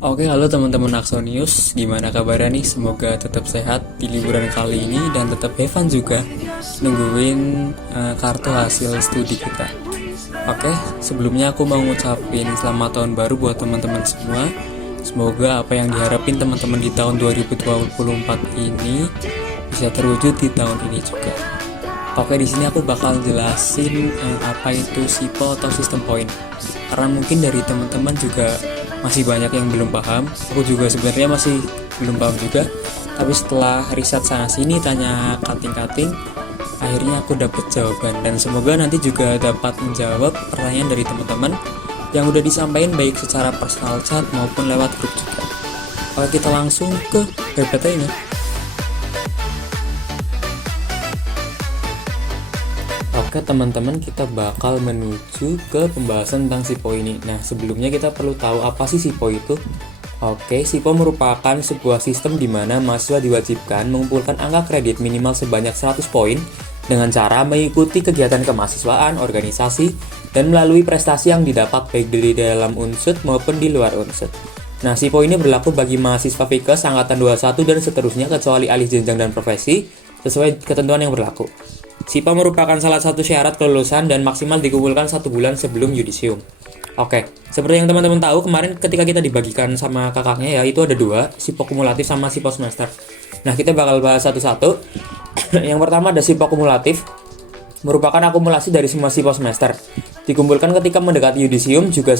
Oke, halo teman-teman Aksonius, gimana kabarnya nih? Semoga tetap sehat di liburan kali ini dan tetap have fun juga nungguin kartu hasil studi kita. Oke, sebelumnya aku mau ngucapin selamat tahun baru buat teman-teman semua. Semoga apa yang diharapin teman-teman di tahun 2024 ini bisa terwujud di tahun ini juga. Oke, di sini aku bakal jelasin apa itu SIPO atau System Point. Karena mungkin dari teman-teman juga masih banyak yang belum paham. Aku juga sebenarnya masih belum paham juga. Tapi setelah riset sana sini tanya kating-kating, akhirnya aku dapat jawaban dan semoga nanti juga dapat menjawab pertanyaan dari teman-teman yang udah disampaikan baik secara personal chat maupun lewat grup juga. Oke, kita langsung ke PPT-nya. Oke teman-teman, kita bakal menuju ke pembahasan tentang SIPO ini. Nah, sebelumnya kita perlu tahu apa sih SIPO itu. Oke, SIPO merupakan sebuah sistem di mana mahasiswa diwajibkan mengumpulkan angka kredit minimal sebanyak 100 poin dengan cara mengikuti kegiatan kemahasiswaan, organisasi, dan melalui prestasi yang didapat baik dari dalam unsur maupun di luar unsur. Nah, SIPO ini berlaku bagi mahasiswa Fikes angkatan 21 dan seterusnya kecuali alih jenjang dan profesi sesuai ketentuan yang berlaku. SIPO merupakan salah satu syarat kelulusan dan maksimal dikumpulkan 1 bulan sebelum yudisium. Oke, seperti yang teman-teman tahu kemarin ketika kita dibagikan sama kakaknya ya, itu ada dua, SIPO kumulatif sama SIPO semester. Nah, kita bakal bahas satu-satu. Yang pertama ada SIPO kumulatif, merupakan akumulasi dari semua SIPO semester. Dikumpulkan ketika mendekati yudisium, juga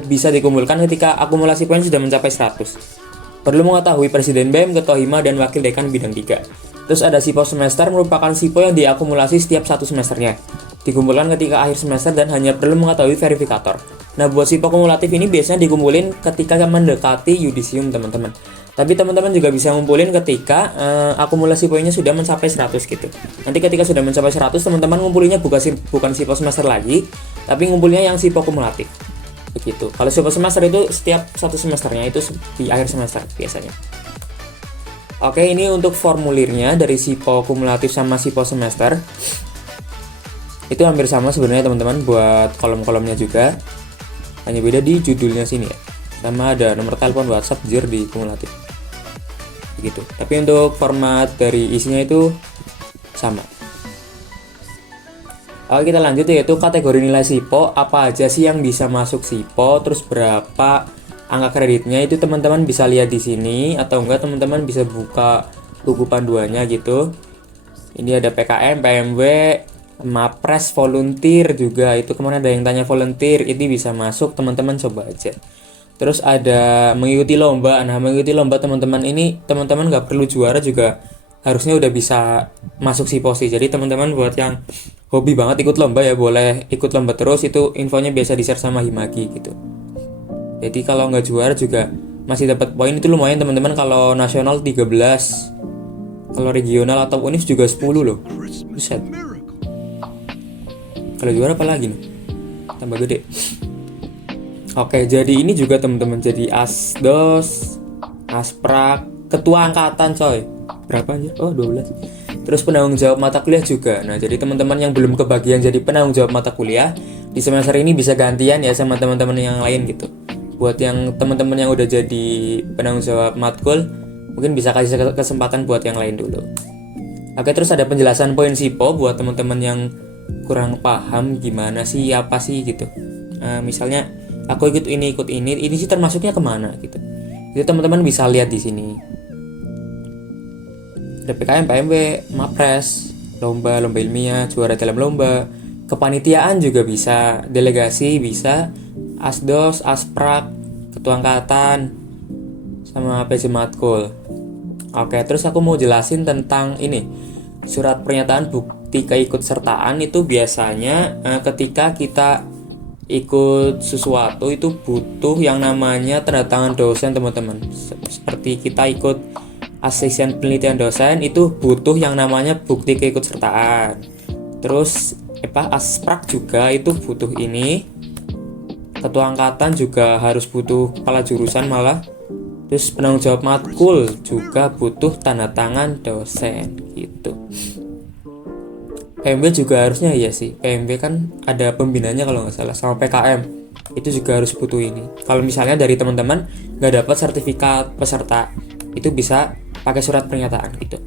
bisa dikumpulkan ketika akumulasi poin sudah mencapai 100. Perlu mengetahui Presiden BEM, Ketua Hima, dan Wakil Dekan Bidang 3. Terus ada SIPO semester, merupakan SIPO yang diakumulasi setiap satu semesternya. Dikumpulkan ketika akhir semester dan hanya perlu mengetahui verifikator. Nah, buat SIPO kumulatif ini biasanya dikumpulin ketika mendekati yudisium, teman-teman. Tapi teman-teman juga bisa ngumpulin ketika akumulasi poinnya sudah mencapai 100 gitu. Nanti ketika sudah mencapai 100, teman-teman ngumpulinnya bukan SIPO semester lagi, tapi ngumpulnya yang SIPO kumulatif. Begitu. Kalau SIPO semester itu setiap satu semesternya, itu di akhir semester biasanya. Oke, ini untuk formulirnya dari SIPO kumulatif sama SIPO semester. Itu hampir sama sebenarnya teman-teman buat kolom-kolomnya juga. Hanya beda di judulnya sini ya. Sama ada nomor telepon, WhatsApp, JIR di kumulatif. Begitu. Tapi untuk format dari isinya itu sama. Oke, kita lanjut yaitu kategori nilai SIPO. Apa aja sih yang bisa masuk SIPO, terus berapa angka kreditnya, itu teman-teman bisa lihat di sini atau enggak teman-teman bisa buka buku panduannya gitu. Ini ada PKM, PMW, Mapres, volunteer juga. Itu kemana ada yang tanya volunteer, ini bisa masuk, teman-teman coba aja. Terus ada mengikuti lomba. Nah, mengikuti lomba teman-teman ini teman-teman nggak perlu juara juga harusnya udah bisa masuk SIPO sih. Jadi teman-teman buat yang hobi banget ikut lomba ya boleh ikut lomba terus, itu infonya biasa di-share sama Himagi gitu. Jadi kalau nggak juara juga masih dapat poin, itu lumayan teman-teman. Kalau nasional 13, kalau regional atau univ juga 10 loh. Buset. Kalau juara apa lagi nih? Tambah gede. Oke, jadi ini juga teman-teman jadi asdos, asprak, ketua angkatan coy. Berapa aja? Oh, 12. Terus penanggung jawab mata kuliah juga. Nah, jadi teman-teman yang belum kebagian jadi penanggung jawab mata kuliah di semester ini bisa gantian ya sama teman-teman yang lain gitu. Buat yang teman-teman yang udah jadi penanggung jawab matkul, mungkin bisa kasih kesempatan buat yang lain dulu. Oke, terus ada penjelasan poin SIPO buat teman-teman yang kurang paham gimana sih, apa sih gitu. Misalnya aku ikut ini sih termasuknya kemana gitu. Itu teman-teman bisa lihat di sini. Ada PKM, PMW, Mapres, lomba ilmiah, juara dalam lomba, kepanitiaan juga bisa, delegasi bisa, asdos, asprak, ketua angkatan, sama PJ matkul. Oke, terus aku mau jelasin tentang ini. Surat pernyataan bukti keikutsertaan itu biasanya ketika kita ikut sesuatu itu butuh yang namanya tanda tangan dosen, teman-teman. Seperti kita ikut asisten penelitian dosen itu butuh yang namanya bukti keikutsertaan. Terus asprak juga itu butuh ini. Ketua angkatan juga harus butuh kepala jurusan malah. Terus penanggung jawab matkul juga butuh tanda tangan dosen gitu. PMB juga harusnya iya sih. PMB kan ada pembinanya kalau nggak salah, sama PKM. itu juga harus butuh ini. Kalau misalnya dari teman-teman nggak dapat sertifikat peserta, itu bisa pakai surat pernyataan gitu.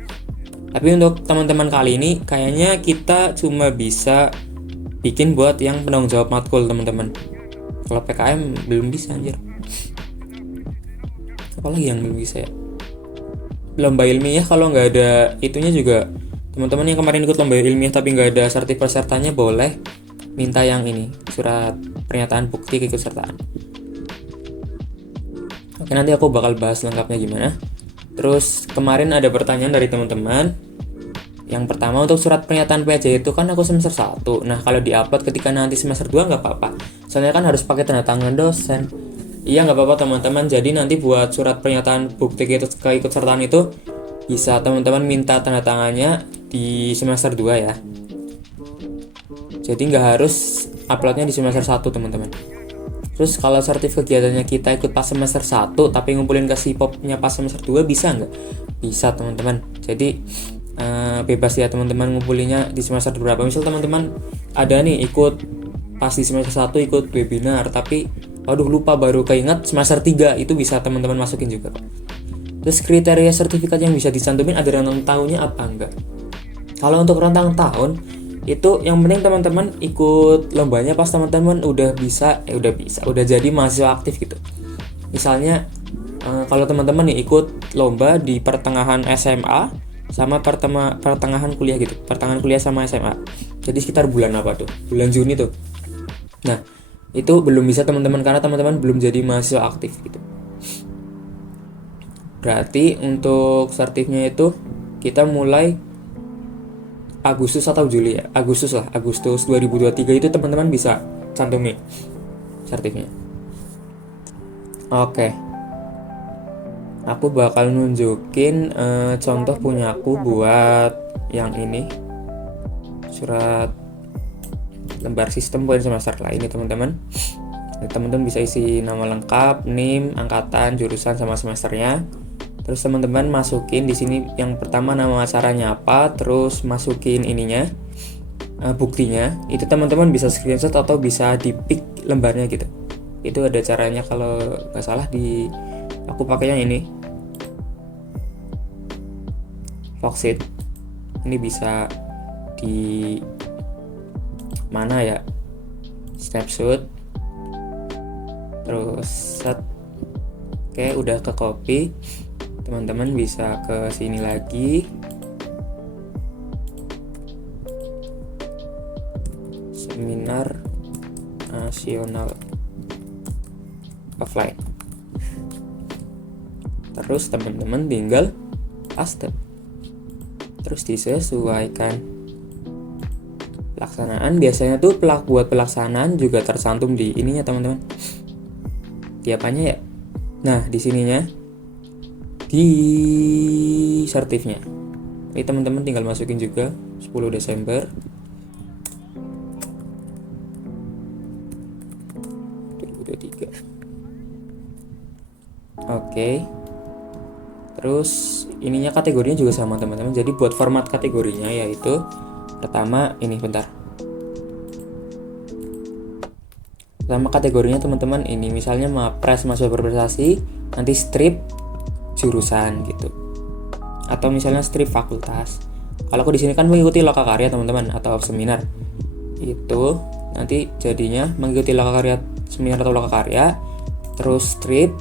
Tapi untuk teman-teman kali ini kayaknya kita cuma bisa bikin buat yang penanggung jawab matkul teman-teman. Kalau PKM belum bisa anjir. Apalagi yang belum bisa ya? Lomba ilmiah kalau nggak ada itunya juga, teman-teman yang kemarin ikut lomba ilmiah tapi nggak ada sertifikat pesertanya boleh minta yang ini, surat pernyataan bukti keikutsertaan. Oke, nanti aku bakal bahas lengkapnya gimana. Terus kemarin ada pertanyaan dari teman-teman. Yang pertama, untuk surat pernyataan PJ itu kan aku semester 1. Nah, kalau diupload ketika nanti semester 2 nggak apa-apa. Soalnya kan harus pakai tanda tangan dosen. Iya, nggak apa-apa teman-teman. Jadi nanti buat surat pernyataan bukti keikutsertaan itu bisa teman-teman minta tanda tangannya di semester 2 ya. Jadi nggak harus uploadnya di semester 1 teman-teman. Terus kalau sertifikat kegiatannya kita ikut pas semester 1 tapi ngumpulin ke SIPOP-nya pas semester 2 bisa nggak? Bisa teman-teman. Jadi bebas ya teman-teman ngumpulinnya di semester berapa. Misal teman-teman ada nih ikut pas di semester 1 ikut webinar tapi aduh lupa baru keinget semester 3, itu bisa teman-teman masukin juga. Terus kriteria sertifikat yang bisa dicantumin ada rentang tahunnya apa enggak? Kalau untuk rentang tahun itu yang penting teman-teman ikut lombanya pas teman-teman udah jadi mahasiswa aktif gitu. Misalnya kalau teman-teman nih ikut lomba di pertengahan SMA sama pertengahan kuliah gitu, pertengahan kuliah sama SMA, jadi sekitar bulan apa tuh, bulan Juni tuh. Nah itu belum bisa teman-teman karena teman-teman belum jadi mahasiswa aktif gitu. Berarti untuk sertifnya itu kita mulai Agustus atau Juli ya, Agustus 2023 itu teman-teman bisa cantumin sertifnya. Oke, aku bakal nunjukin contoh punya aku buat yang ini, surat lembar sistem poin semester lain ini teman-teman. Teman-teman bisa isi nama lengkap, NIM, angkatan, jurusan sama semesternya. Terus teman-teman masukin di sini yang pertama nama acaranya apa, terus masukin ininya, buktinya. Itu teman-teman bisa screenshot atau bisa di-pick lembarnya gitu. Itu ada caranya, kalau nggak salah aku pakai yang ini, Foxit. Ini bisa di mana ya? Snapshot. Terus set. Oke, udah ke copy. Teman-teman bisa ke sini lagi, seminar nasional offline. Terus teman-teman tinggal paste, terus disesuaikan pelaksanaan. Biasanya tuh buat pelaksanaan juga tercantum di ininya teman-teman, di apanya ya, nah di sininya, di sertifnya. Ini teman-teman tinggal masukin juga 10 Desember 2023. Oke. Terus ininya kategorinya juga sama teman-teman. Jadi buat format kategorinya yaitu pertama ini, pertama kategorinya teman-teman ini, misalnya Mapres mahasiswa berprestasi, nanti strip jurusan gitu, atau misalnya strip fakultas. Kalau aku di sini kan mengikuti lokakarya teman-teman atau seminar, itu nanti jadinya mengikuti lokakarya seminar atau lokakarya, terus strip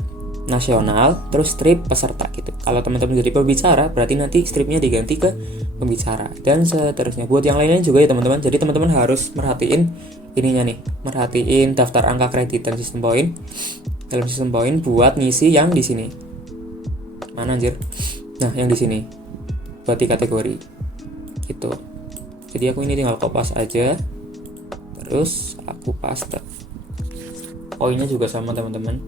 nasional, terus strip peserta gitu. Kalau teman-teman jadi pembicara berarti nanti stripnya diganti ke pembicara dan seterusnya. Buat yang lainnya juga ya teman-teman. Jadi teman-teman harus merhatiin ininya nih, merhatiin daftar angka kredit dan sistem poin. Dalam sistem poin buat ngisi yang di sini. Mana anjir? Nah, yang di sini buat di kategori gitu. Jadi aku ini tinggal kopas aja, terus aku paste. Poinnya juga sama teman-teman.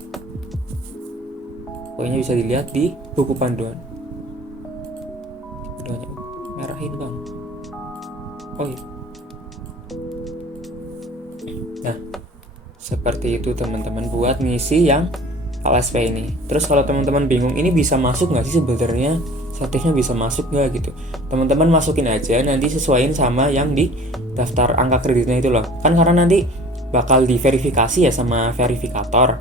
Poinnya bisa dilihat di buku panduan. Panduannya merahin bang. Oh iya. Nah, seperti itu teman-teman buat ngisi yang LSP ini. Terus kalau teman-teman bingung ini bisa masuk nggak sih sebenarnya, sertifnya bisa masuk nggak gitu, teman-teman masukin aja, nanti sesuaiin sama yang di daftar angka kreditnya itu loh. Kan karena nanti bakal diverifikasi ya sama verifikator.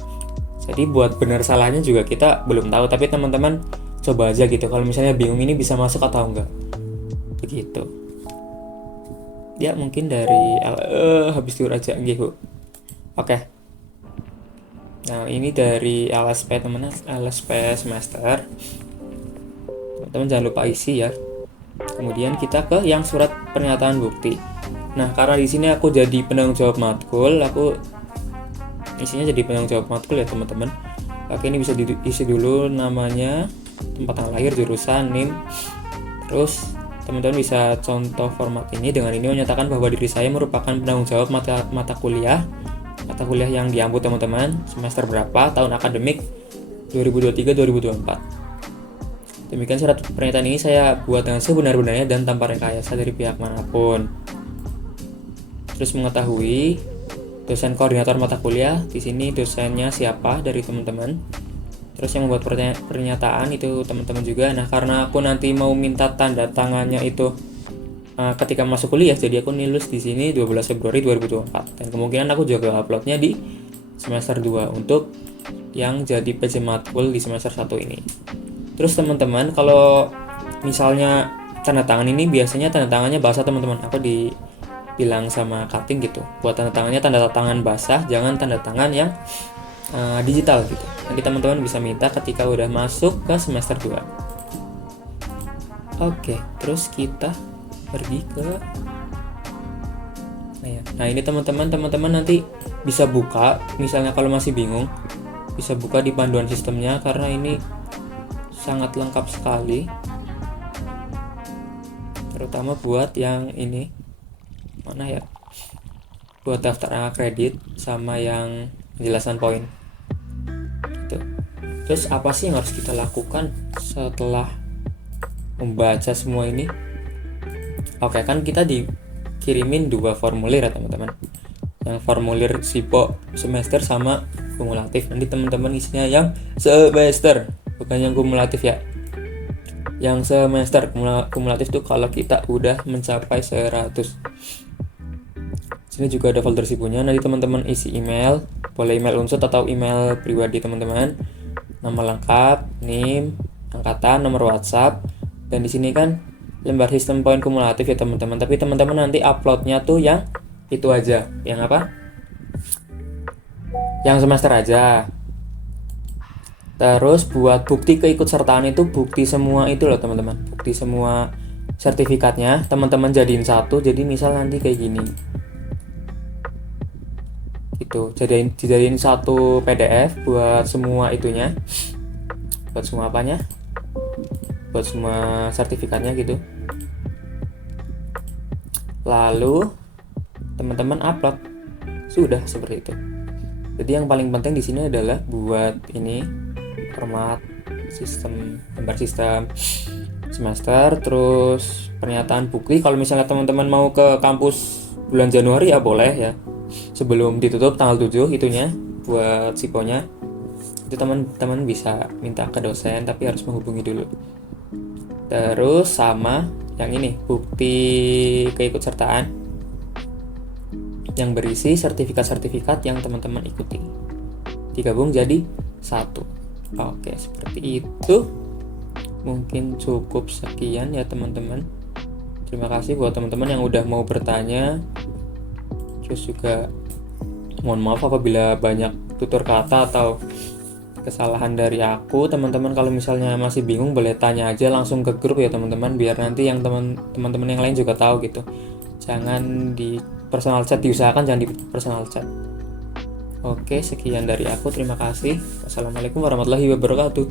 Jadi buat benar salahnya juga kita belum tahu, tapi teman-teman coba aja gitu. Kalau misalnya bingung ini bisa masuk atau enggak. Begitu. Ya mungkin dari habis tidur aja gitu. Oke. Nah, ini dari LSP teman-teman, LSP semester. Teman-teman jangan lupa isi ya. Kemudian kita ke yang surat pernyataan bukti. Nah, karena di sini aku jadi penanggung jawab matkul, aku isinya jadi penanggung jawab matkul ya teman-teman. Oke, ini bisa diisi dulu namanya, tempat tanggal lahir, jurusan, NIM. Terus teman-teman bisa contoh format ini. Dengan ini menyatakan bahwa diri saya merupakan penanggung jawab mata kuliah yang diampu teman-teman semester berapa, tahun akademik 2023-2024. Demikian surat pernyataan ini saya buat dengan sebenar-benarnya dan tanpa rekayasa dari pihak manapun. Terus mengetahui dosen koordinator mata kuliah, di sini dosennya siapa dari teman-teman. Terus yang membuat pernyataan itu teman-teman juga. Nah, karena aku nanti mau minta tanda tangannya itu ketika masuk kuliah, jadi aku nulis di sini 12 Februari 2024. Dan kemungkinan aku juga uploadnya di semester 2 untuk yang jadi PJ matkul di semester 1 ini. Terus teman-teman, kalau misalnya tanda tangan ini biasanya tanda tangannya basah teman-teman. Aku bilang sama cutting gitu, buat tanda tangannya tanda tangan basah, jangan tanda tangan yang digital gitu. Nanti teman-teman bisa minta ketika udah masuk ke semester 2. Oke, terus kita pergi ke Nah, ini teman-teman nanti bisa buka, misalnya kalau masih bingung, bisa buka di panduan sistemnya karena ini sangat lengkap sekali, terutama buat yang ini mana ya, buat daftar kredit sama yang penjelasan poin gitu. Terus apa sih yang harus kita lakukan setelah membaca semua ini? Oke, kan kita dikirimin 2 formulir ya teman-teman, yang formulir SIPO semester sama kumulatif. Nanti teman-teman isinya yang semester, bukan yang kumulatif ya. Yang semester, kumulatif tuh kalau kita udah mencapai 100. Sini juga ada folder SIPO-nya. Nanti teman-teman isi email, boleh email unsur atau email pribadi teman-teman. Nama lengkap, NIM, angkatan, nomor WhatsApp. Dan di sini kan lembar sistem poin kumulatif ya teman-teman. Tapi teman-teman nanti uploadnya tuh yang itu aja. Yang apa? Yang semester aja. Terus buat bukti keikutsertaan itu bukti semua itu loh teman-teman. Bukti semua sertifikatnya teman-teman jadiin satu. Jadi misal nanti kayak gini. Gitu. Dijadiin satu PDF buat semua itunya. Buat semua apanya? Buat semua sertifikatnya gitu. Lalu teman-teman upload. Sudah seperti itu. Jadi yang paling penting di sini adalah buat ini format sistem, lembar sistem semester, terus pernyataan bukti. Kalau misalnya teman-teman mau ke kampus bulan Januari ya boleh ya, sebelum ditutup tanggal 7 itunya buat SIPO-nya. Itu teman-teman bisa minta ke dosen tapi harus menghubungi dulu. Terus sama yang ini bukti keikutsertaan yang berisi sertifikat-sertifikat yang teman-teman ikuti, digabung jadi satu. Oke, seperti itu. Mungkin cukup sekian ya teman-teman. Terima kasih buat teman-teman yang udah mau bertanya. Terus juga mohon maaf apabila banyak tutur kata atau kesalahan dari aku. Teman-teman kalau misalnya masih bingung boleh tanya aja langsung ke grup ya teman-teman, biar nanti yang teman-teman yang lain juga tahu gitu. Jangan di personal chat, diusahakan jangan di personal chat. Oke, sekian dari aku. Terima kasih. Wassalamualaikum warahmatullahi wabarakatuh.